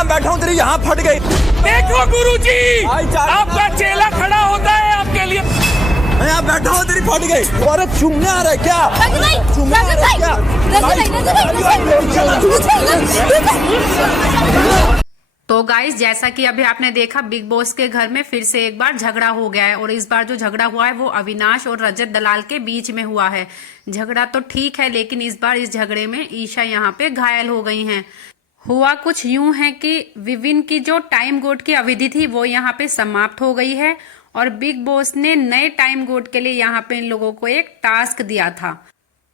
यहाँ बैठा हूँ तेरी यहाँ फट गई। देखो गुरुजी, आपका चेला खड़ा होता है आपके लिए। मैं यहाँ बैठा हूँ तेरी फट गई। अरे चुमने आ रहा है क्या? चुमने आ रहा है क्या? तो गाइस, जैसा कि अभी आपने देखा, बिग बॉस के घर में फिर से एक बार झगड़ा हो गया है। और इस बार जो झगड़ा हुआ है वो अविनाश और रजत दलाल के बीच में हुआ है। झगड़ा तो ठीक है, लेकिन इस बार इस झगड़े में ईशा यहाँ पे घायल हो गई हैं। हुआ कुछ यूं है कि विविन की जो टाइम गोट की अवधि थी वो यहाँ पे समाप्त हो गई है और बिग बॉस ने नए टाइम गोट के लिए यहाँ पे इन लोगों को एक टास्क दिया था।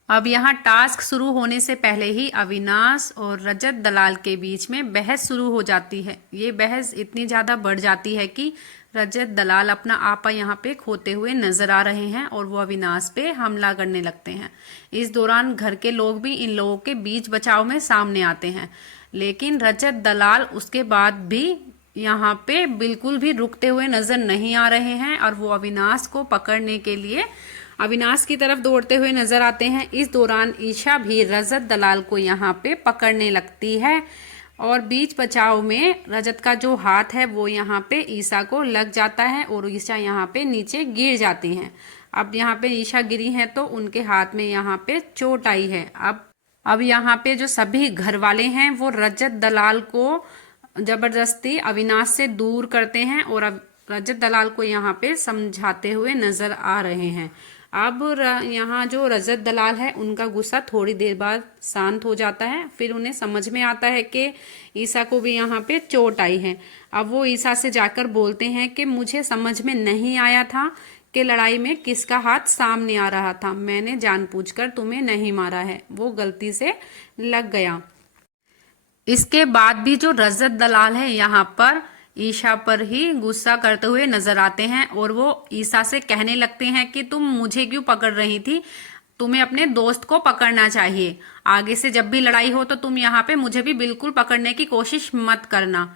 अब यहाँ टास्क शुरू होने से पहले ही अविनाश और रजत दलाल के बीच में बहस शुरू हो जाती है। ये बहस इतनी ज़्यादा बढ़ जाती है कि रजत दलाल अपना आपा यहाँ पे खोते हुए नजर आ रहे हैं और वो अविनाश पे हमला करने लगते हैं। इस दौरान घर के लोग भी इन लोगों के बीच बचाव में सामने आते हैं, लेकिन रजत दलाल उसके बाद भी यहाँ पे बिल्कुल भी रुकते हुए नजर नहीं आ रहे हैं और वो अविनाश को पकड़ने के लिए अविनाश की तरफ दौड़ते हुए नजर आते हैं। इस दौरान ईशा भी रजत दलाल को यहाँ पे पकड़ने लगती है और बीच बचाव में रजत का जो हाथ है वो यहाँ पे ईशा को लग जाता है और ईशा यहाँ पे नीचे गिर जाती हैं। अब यहाँ पे ईशा गिरी हैं तो उनके हाथ में यहाँ पे चोट आई है। अब यहाँ पे जो सभी घर वाले हैं वो रजत दलाल को जबरदस्ती अविनाश से दूर करते हैं और अब रजत दलाल को यहाँ पे समझाते हुए नजर आ रहे हैं। अब यहाँ जो रजत दलाल है उनका गुस्सा थोड़ी देर बाद शांत हो जाता है। फिर उन्हें समझ में आता है कि ईशा को भी यहाँ पे चोट आई है। अब वो ईशा से जाकर बोलते हैं कि मुझे समझ में नहीं आया था कि लड़ाई में किसका हाथ सामने आ रहा था। मैंने जानबूझकर तुम्हें नहीं मारा है, वो गलती से लग गया। इसके बाद भी जो रजत दलाल है यहाँ पर ईशा पर ही गुस्सा करते हुए नजर आते हैं और वो ईशा से कहने लगते हैं कि तुम मुझे क्यों पकड़ रही थी, तुम्हें अपने दोस्त को पकड़ना चाहिए। आगे से जब भी लड़ाई हो तो तुम यहाँ पे मुझे भी बिल्कुल पकड़ने की कोशिश मत करना।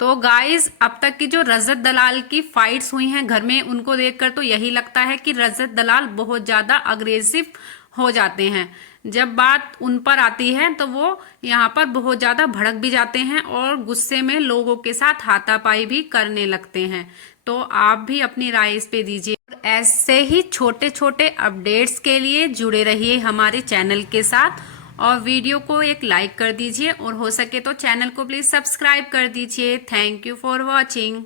तो गाइस, अब तक की जो रजत दलाल की फाइट्स हुई हैं घर में, उनको देखकर तो यही लगता है कि रजत दलाल बहुत ज्यादा अग्रेसिव हो जाते हैं। जब बात उन पर आती है तो वो यहाँ पर बहुत ज्यादा भड़क भी जाते हैं और गुस्से में लोगों के साथ हाथापाई भी करने लगते हैं। तो आप भी अपनी राय इस पे दीजिए। ऐसे ही छोटे छोटे अपडेट्स के लिए जुड़े रहिए हमारे चैनल के साथ और वीडियो को एक लाइक कर दीजिए और हो सके तो चैनल को प्लीज सब्सक्राइब कर दीजिए। Thank you for watching.